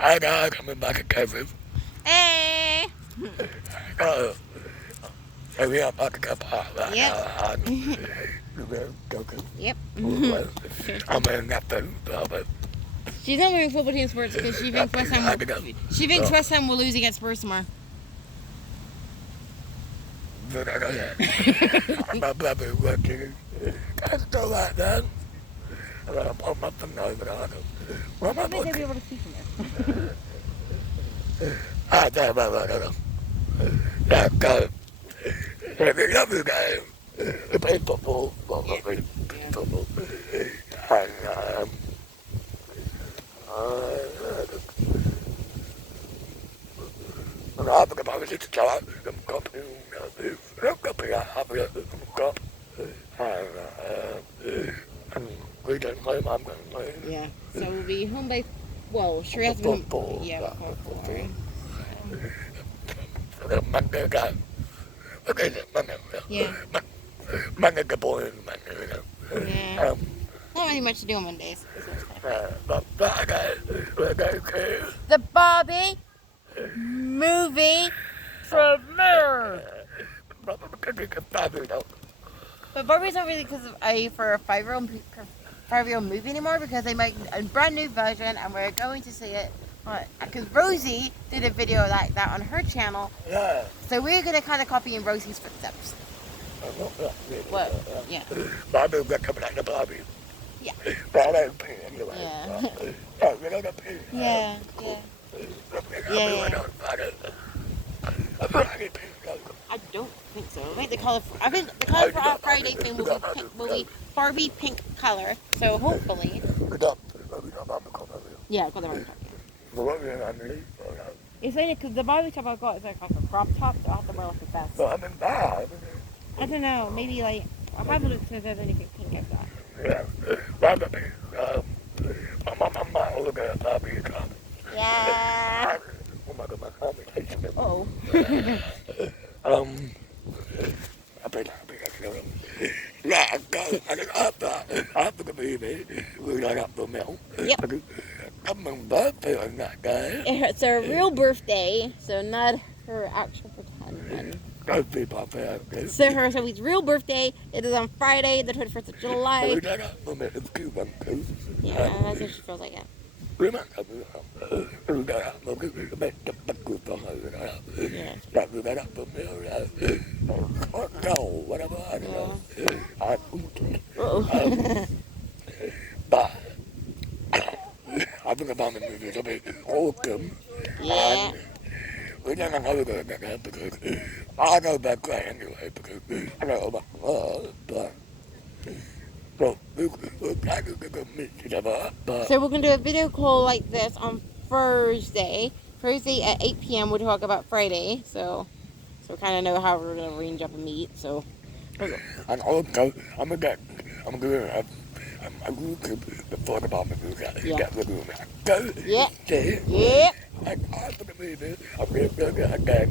Hi guys, coming back at Kevin. Hey. So we are back at part right Yep. now. And we're joking. Yep. I'm in nothing, but She's not wearing football team sports because she thinks West Ham will lose against Spurs tomorrow. my brother working. Can't go like that. I'm gonna put my finger over the other. What am I They'll be looking? able to see from there. I don't know. Yeah, go. If you love the game, we play football. Well, we play football. And, I'm going to be to try them copy. I'm copy. And we don't play my money. Yeah. So we'll be home by. Well, sure has to be. Football. Yeah. Football. Monday game. Okay, Monday. Yeah. Monday the boy in Monday. Yeah. Not really much to do on Mondays. But we're going to. The Barbie movie premiere. But Barbie's not really because of for a five-year-old movie anymore because they make a brand new version and we're going to see it. Because Rosie did a video like that on her channel. Yeah. So we're going to kind of copy in Rosie's footsteps. What? Yeah. Barbie, we're coming out of Barbie. Yeah. But I don't pay anyway. Yeah. Yeah, we don't pay. Yeah. I don't think so. I think the color for our Friday thing will be Barbie pink color. So hopefully. Yeah, I got the right top. It's funny because the Barbie top I got is like a crop top, so I have to wear like a vest. But I'm in bad. I don't know. Maybe like I'll have a look if there's anything pink I've got. Yeah. Barbie. I'm looking at Barbie. Yeah. Oh my God, my family hates me. Oh. Yeah, go. After the movie, we got up the mill. Yep. I'm on birthday on that day. It's her real birthday, so not her actual pretend one. Don't be my birthday. So Sophie's real birthday. It is on Friday, the 21st of July. We got up the mill. It's cute one too. Yeah, that's what she feels like it. Yeah. Whatever, I don't know. But I think about the movie, it'll be awesome. Yeah. We're not going to go back there because I go back there anyway because I go about but so we're trying to meet each other. But So we're going to do a video call like this on Thursday. Thursday at 8 p.m. we'll talk about Friday. So kind of know how we're going to arrange up a meet. So. And also, I'm going to before the bomb movie, get the room. Go. Yeah. Yeah. And after the movie, I'm going to go again.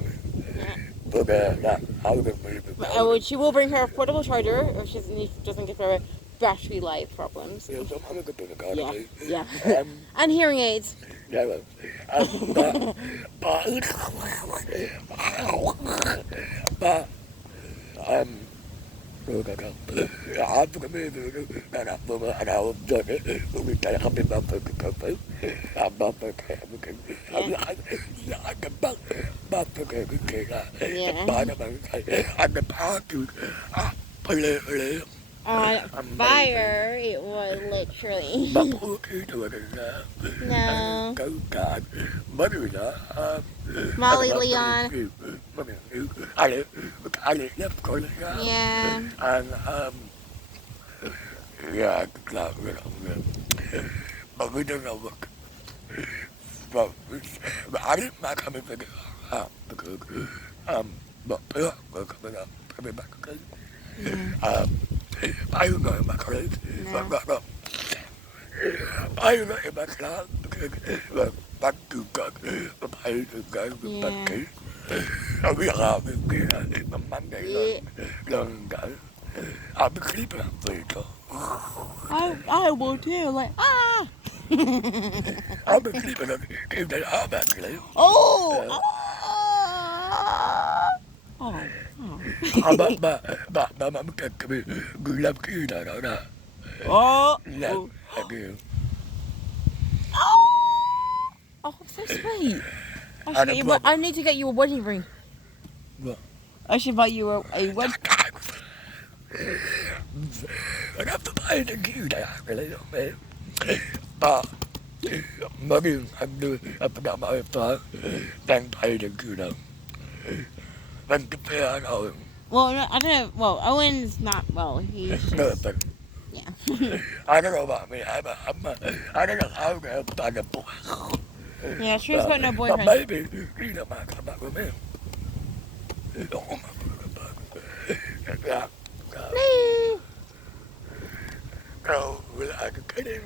But she will bring her portable charger if she doesn't get her battery life problems. Yeah, so I'm going to put a card Yeah. Yeah. And hearing aids. Yeah, but after the movie, and after an hour journey, we can have been up for the purpose. I'm not for the I can back for the and the party, On fire, it was literally. No. Molly Leon. Yeah. And yeah, but we don't know what. But I didn't mind coming to because but we're coming back again. I don't know my college. No. I don't know my class because back to God, the pay to go back to. And we have this Monday long ago. I'll be sleeping at 3 o'clock. I will too. Like I've been sleeping a few days off actually. Oh. Yeah. Oh. Oh. Bà mà cái người làm kia đó nè. Oh. Làm kia. Oh, so sweet. I don't know. I need to get you a wedding ring. What? I should buy you a wedding. I have to buy the kia này actually, man. Bà mà đi anh đưa anh đã bảo em ta đang bay the kia nào. Mình cái phe nào. Well, no, I don't know. Well, Owen's not. Well, he's just. Nothing. Yeah. I don't know about me. I don't know how to find a boy. Yeah, Shreya's got no But boyfriend. maybe he don't mind come back with me. Yeah. Go like a kidding.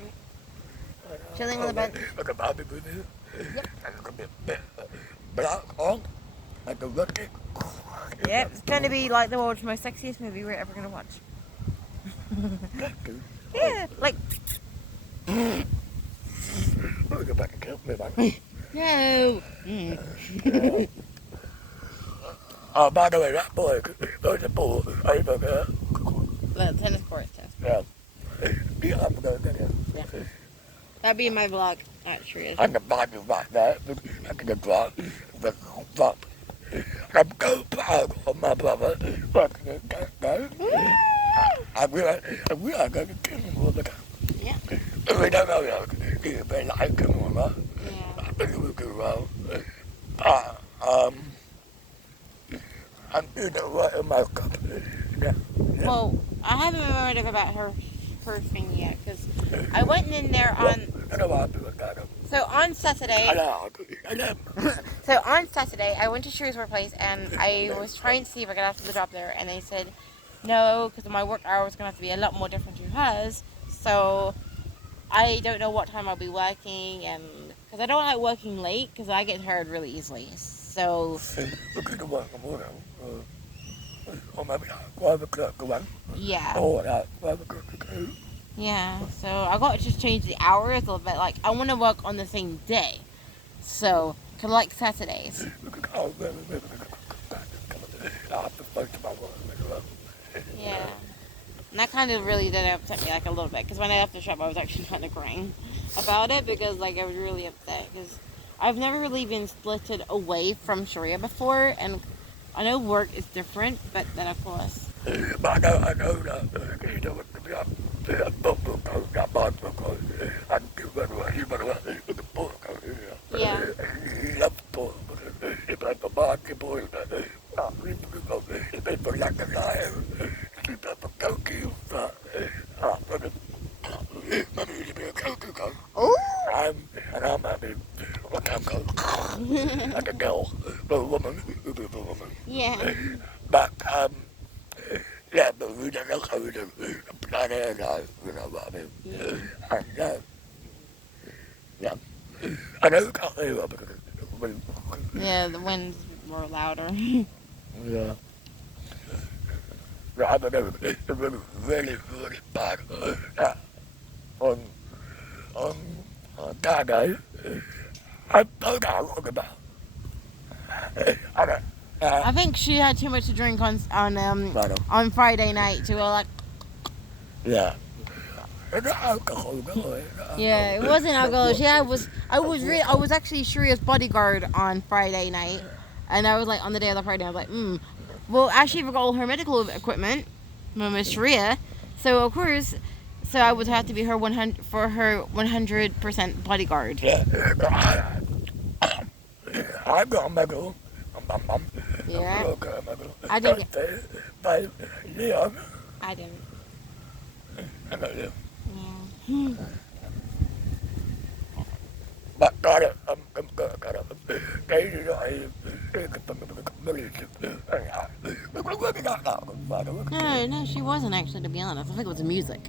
Chilling on the bed. Like a Bobby with me. Yep. Like a bit black on. Like a lucky. Yep, it's going to be like the world's most sexiest movie we're ever going to watch. Yeah, like. Look at back and kill me back. No. Oh, by the way, that boy, there's a ball over there. The tennis court. Yeah. Get up there, Yeah. That'll be in my vlog at Shreya's. I can buy you right there. I can drop the drop. I'm going back on my brother. Go. I realize I can kill him with the gun. Yeah. We don't know yet. He's been like him or not. Yeah. I think we could well. I'm doing it right in my cup. Yeah. Well, I haven't remembered about her thing yet because I went in there on. I know how to do it, kind of. So on Saturday. I know. So on Saturday, I went to Shreya's workplace and I was trying to see if I could ask for the job there, and they said no because my work hours are gonna have to be a lot more different to hers. So I don't know what time I'll be working, and because I don't like working late because I get tired really easily. So We're going to work tomorrow. Or maybe 5 o'clock go on. yeah. Or that 5 o'clock go. Yeah, so I got to just change the hours a little bit. Like, I want to work on the same day. So, like Saturdays. Yeah. And that kind of really did upset me, like, a little bit. Because when I left the shop, I was actually kind of crying about it. Because, like, I was really upset. Because I've never really been splitted away from Shreya before. And I know work is different, but then, of course. But I know that you know what to be up. Yeah. He loves pork. He played for Barkingside boys. He played for like a lion. He played for Goku. Maybe he'd be a Goku. Oh! And I'm happy. What I'm called. Like a girl. But a woman. Yeah. But, yeah, but we don't know how to plan it out, you know what I mean? Yeah. And, yeah. I know you can't hear it because Yeah, the winds were louder. yeah. I don't know, it's really, really bad. On that day, I don't know what about. I don't I think she had too much to drink on Friday night. She was like, yeah. It's not alcohol, no. yeah, it wasn't alcohol. I was actually Shreya's bodyguard on Friday night, and I was like on the day of the party. I was like, well, actually forgot all her medical equipment, Miss Shreya. So of course, I would have to be her 100% bodyguard. Yeah. I've got a medal. Yeah. I didn't. But yeah. I didn't. I know you. Yeah. But got it. I'm got it. Cái rồi No, she wasn't actually. To be honest, I think it was the music.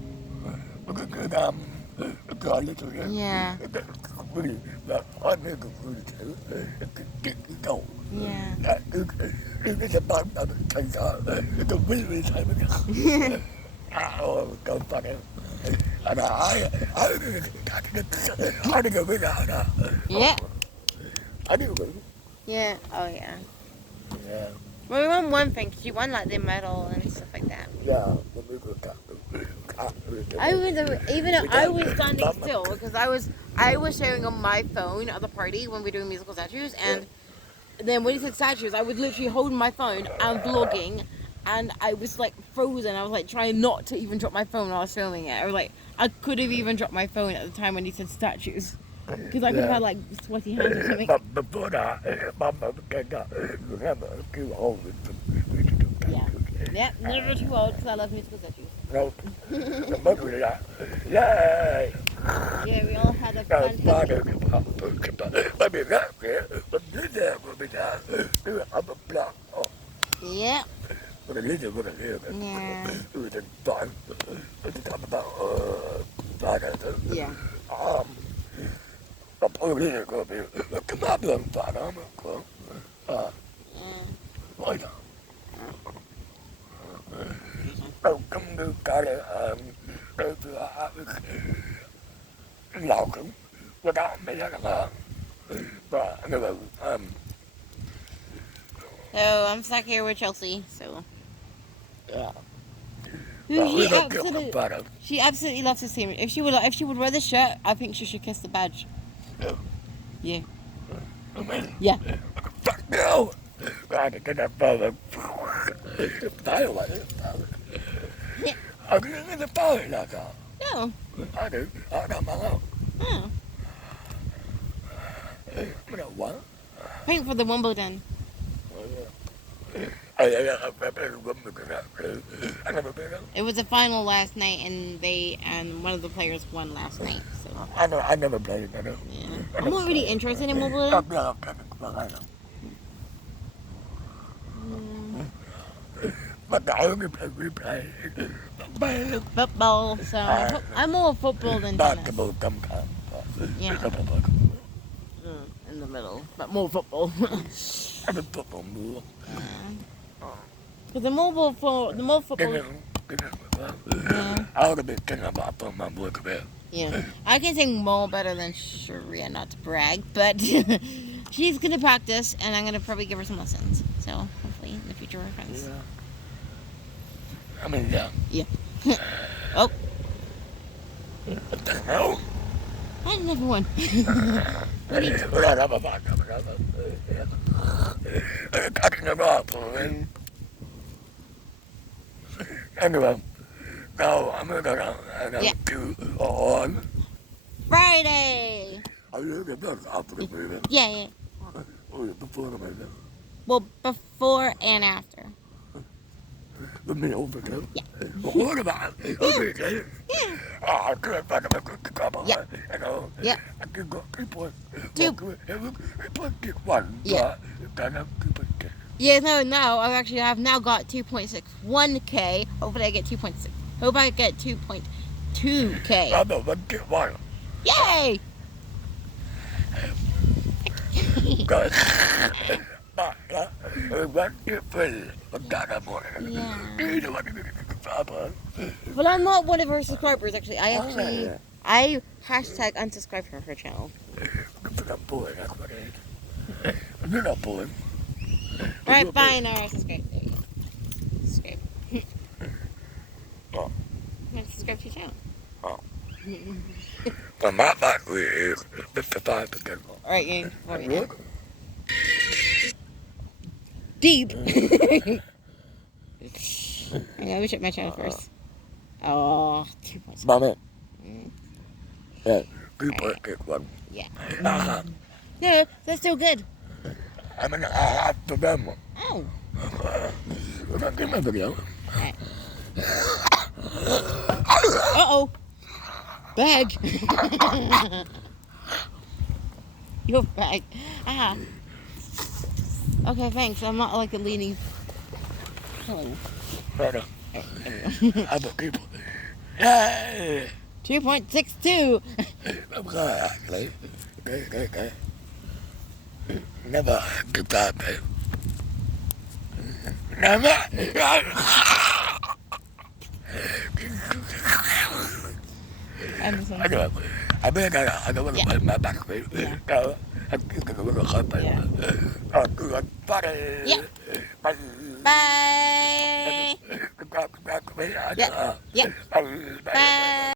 Yeah. Yeah. It's a bad it's a really time. Oh, go fuck it. And I think of it now. Yeah. I do. Yeah. Oh yeah. Yeah. Well, we won one thing. 'Cause she won like the medal and stuff like that. Yeah. Even though I was standing still because I was showing on my phone at the party when we were doing musical statues, and then when he said statues, I was literally holding my phone and vlogging, and I was like frozen. I was like trying not to even drop my phone while I was filming it. Or like I could have even dropped my phone at the time when he said statues, because I could have had like sweaty hands or something. But before that, Mama came up. Remember, too old. Yeah. Yep, never too old because I love musical statues. No. The mother of that. Yay! Yeah, we all had a fantastic. Let me get here. But this there will be that. Do it up a block. Oh, Yeah. but it is a good idea. Yeah. It was a fun. It's talk about fun. Yeah. The police will be. Come up with fun. I'm a club. Yeah. Why not? Đâu không được cả là đâu từ lào cũng nó đã mấy cái là và nó là So I'm stuck here with Chelsea. So yeah. She absolutely loves to see me. If she would wear this shirt, I think she should kiss the badge. Yeah. Yeah. Fuck no. I get that brother. I like it. Yeah. I didn't get the power like that. No. I do. I got my own. Oh. I don't want. Pink for the Wimbledon. I never been out. It was a final last night, and one of the players won last night. So I never played it. yeah. I'm not really interested in Wimbledon. But I only play Football. So I'm more football than tennis. basketball sometimes. Yeah. In the middle, but more football. I'm a football move. Because the more football. Yeah. I would have been thinking about putting my book a bit. Yeah. I can sing more better than Sharia, not to brag, but she's gonna practice, and I'm gonna probably give her some lessons. So hopefully in the future we're friends. Yeah. I mean, yeah. Yeah. Oh. What the hell? I never won. I can never happen. Anyway, now I'm going to go on. Friday. Are you going to go after the movie? Yeah. Or before the movie? Well, before and after. The meal video? Yeah. What about it? Okay. Yeah. I could find a good couple. Yeah. You know? Yeah. I could go 3 points. 2. Get 1. Yeah. Then I'm 2 points. Yeah, no, I've now got 2.61k. Hopefully I get 2.6. Hope I get 2.2k. I know, but get 1. Yay! Good. Well, I'm not one of her subscribers, actually. I hashtag unsubscribe from her channel. You're not pulling. Alright, fine, alright, subscribe. There you go. Subscribe. Oh. Subscribe to your channel. Oh. Well, my battery is 55%. Alright, yeah, right now. Deep! Hang on, let me check my channel first. Oh, 2.6. Mama. Yeah, 2.61. Yeah. Uh-huh. No, that's still good. I mean, I have to them. Oh. Give me a video. Alright. Uh-oh. Bag. Your bag. Ah. Okay, thanks. I'm not like a leaning. Hello. Right on. Other people. Yay! 2.62. I'm glad, actually. Okay. Never give that, babe. Never. Anderson. I know. I mean, I don't want to Yeah. put my back way. Yeah. No, I'm going to cut my body. Yeah. Bye. Bye. Yeah. Yeah. Bye. Bye.